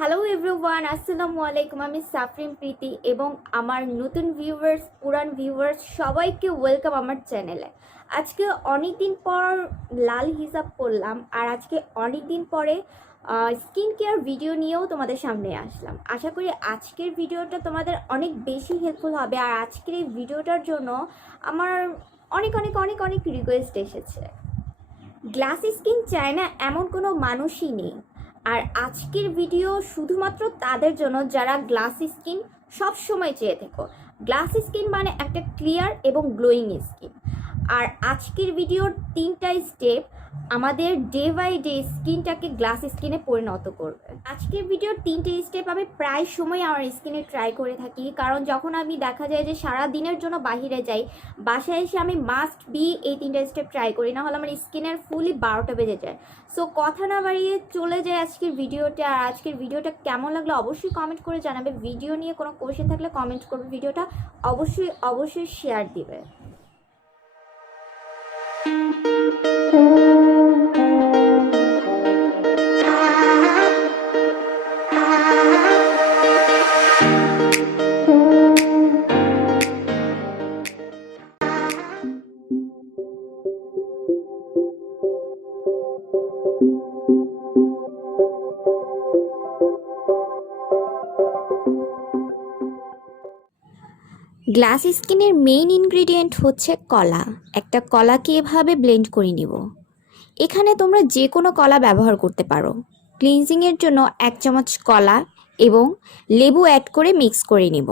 Hello everyone, আসসালামু আলাইকুম। আমি সাফরিন প্রীতি এবং আমার নতুন ভিউয়ার্স, পুরান ভিউয়ার্স সবাইকে ওয়েলকাম আমার চ্যানেলে। আজকে অনেক দিন পর লাল হিসাব করলাম আর আজকে অনেক দিন পরে স্কিন কেয়ার ভিডিও নিয়েও তোমাদের সামনে আসলাম। আশা করি আজকের ভিডিওটা তোমাদের অনেক বেশি হেল্পফুল হবে। আর আজকের এই ভিডিওটার জন্য আমার অনেক অনেক অনেক অনেক রিকোয়েস্ট এসেছে। গ্লাসি স্কিন চায় না এমন কোনো মানুষই নেই। আর আজকের ভিডিও শুধুমাত্র তাদের জন্য যারা গ্লাসি স্কিন সব সময় চেয়ে থেকো। গ্লাসি স্কিন মানে একটা ক্লিয়ার এবং গ্লোয়িং স্কিন। আর আজকের ভিডিওর 3টা স্টেপ আমাদের ডে বাই ডে স্কিনটাকে গ্লাস স্কিনে পরিণত করবে। আজকের ভিডিওর 3টে স্টেপ আমি প্রায় সময় আমার স্কিনে ট্রাই করে থাকি, কারণ যখন আমি দেখা যায় যে সারা দিনের জন্য বাহিরে যাই, বাসায় এসে আমি মাস্ট বি এই 3টে স্টেপ ট্রাই করি, না হলে আমার স্কিনের ফুলই 12টা বেজে যায়। সো কথা না বাড়িয়ে চলে যায় আজকের ভিডিওটা। আর আজকের ভিডিওটা কেমন লাগলো অবশ্যই কমেন্ট করে জানাবে। ভিডিও নিয়ে কোনো কোয়েশ্চেন থাকলে কমেন্ট করবে, ভিডিওটা অবশ্যই অবশ্যই শেয়ার দিবে। গ্লাস স্কিনের মেইন ইনগ্রিডিয়েন্ট হচ্ছে কলা। একটা কলাকে এভাবে ব্লেন্ড করে নিব। এখানে তোমরা যে কোনো কলা ব্যবহার করতে পারো। ক্লিনজিংয়ের জন্য 1 চামচ কলা এবং লেবু অ্যাড করে মিক্স করে নিব।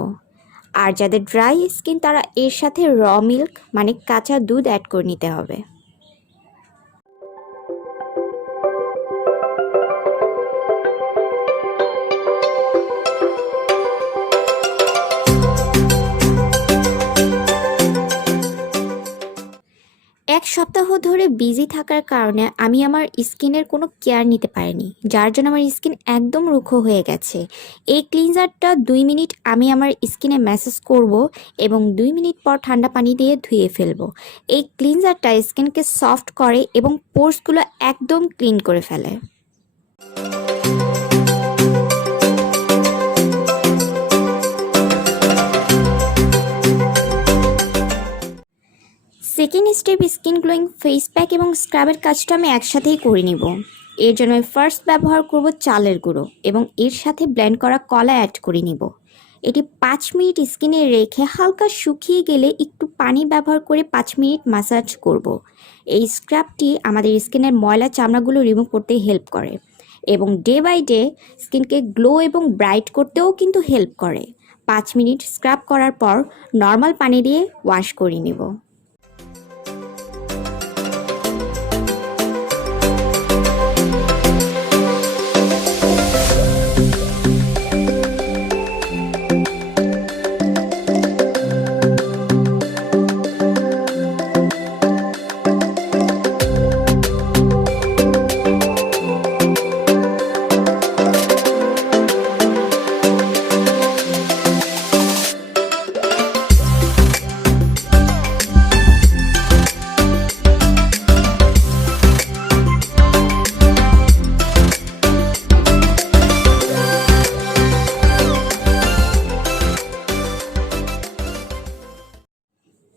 আর যাদের ড্রাই স্কিন তারা এর সাথে র মিল্ক মানে কাঁচা দুধ অ্যাড করে নিতে হবে। এক সপ্তাহ ধরে বিজি থাকার কারণে আমি আমার স্কিনের কোনো কেয়ার নিতে পারিনি, যার জন্য আমার স্কিন একদম রুক্ষ হয়ে গেছে। এই ক্লিনজারটা 2 মিনিট আমি আমার স্কিনে ম্যাসাজ করব এবং 2 মিনিট পর ঠান্ডা পানি দিয়ে ধুয়ে ফেলবো। এই ক্লিনজারটা স্কিনকে সফট করে এবং পোর্সগুলো একদম ক্লিন করে ফেলে। Second step skin glowing face pack এবং স্ক্রাবের কাজটা আমি একসাথেই করে নিব। এর জন্য আমি ফার্স্ট ব্যবহার করব চালের গুঁড়ো এবং এর সাথে ব্লেন্ড করা কলা অ্যাড করে নিব। এটি 5 মিনিট স্কিনে রেখে হালকা শুকিয়ে গেলে একটু পানি ব্যবহার করে 5 মিনিট ম্যাসাজ করব। এই স্ক্রাবটি আমাদের স্কিনের ময়লা চামড়াগুলো রিমুভ করতে হেল্প করে এবং ডে বাই ডে স্কিনকে গ্লো এবং ব্রাইট করতেও কিন্তু হেল্প করে। 5 মিনিট স্ক্রাব করার পর নর্মাল পানি দিয়ে ওয়াশ করে নেব।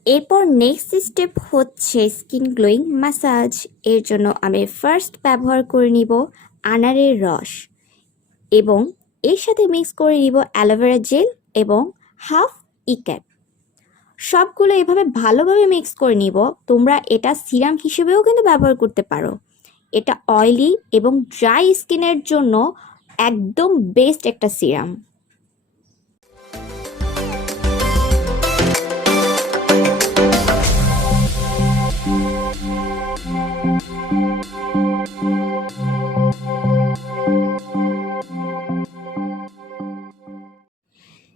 এরপর নেক্সট স্টেপ হচ্ছে স্কিন গ্লোয়িং ম্যাসাজ। এর জন্য আমি ফার্স্ট ব্যবহার করে নিব আনারের রস এবং এর সাথে মিক্স করে নিব অ্যালোভেরা জেল এবং হাফ ইক্যাপ। সবগুলো এভাবে ভালোভাবে মিক্স করে নিব। তোমরা এটা সিরাম হিসেবেও কিন্তু ব্যবহার করতে পারো। এটা অয়েলি এবং ড্রাই স্কিনের জন্য একদম বেস্ট একটা সিরাম।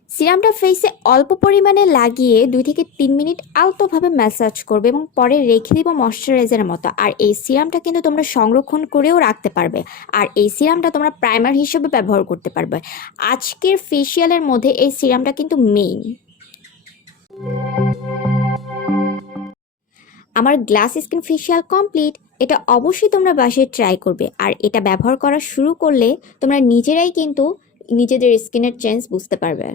সিরামটা ফেসে অল্প পরিমাণে লাগিয়ে 2 থেকে 3 মিনিট আলতোভাবে ম্যাসাজ করবে এবং পরে রেখে দিব ময়শ্চারাইজারের মতো। আর এই সিরামটা কিন্তু তোমরা সংরক্ষণ করেও রাখতে পারবে। আর এই সিরামটা তোমরা প্রাইমার হিসেবে ব্যবহার করতে পারবে। আজকের ফেসিয়ালের মধ্যে এই সিরামটা কিন্তু মেইন। আমার গ্লাস স্কিন ফেসিয়াল কমপ্লিট। এটা অবশ্যই তোমরা বাসায় ট্রাই করবে, আর এটা ব্যবহার করা শুরু করলে তোমরা নিজেরাই কিন্তু নিজেদের স্কিনের চেঞ্জ বুঝতে পারবে।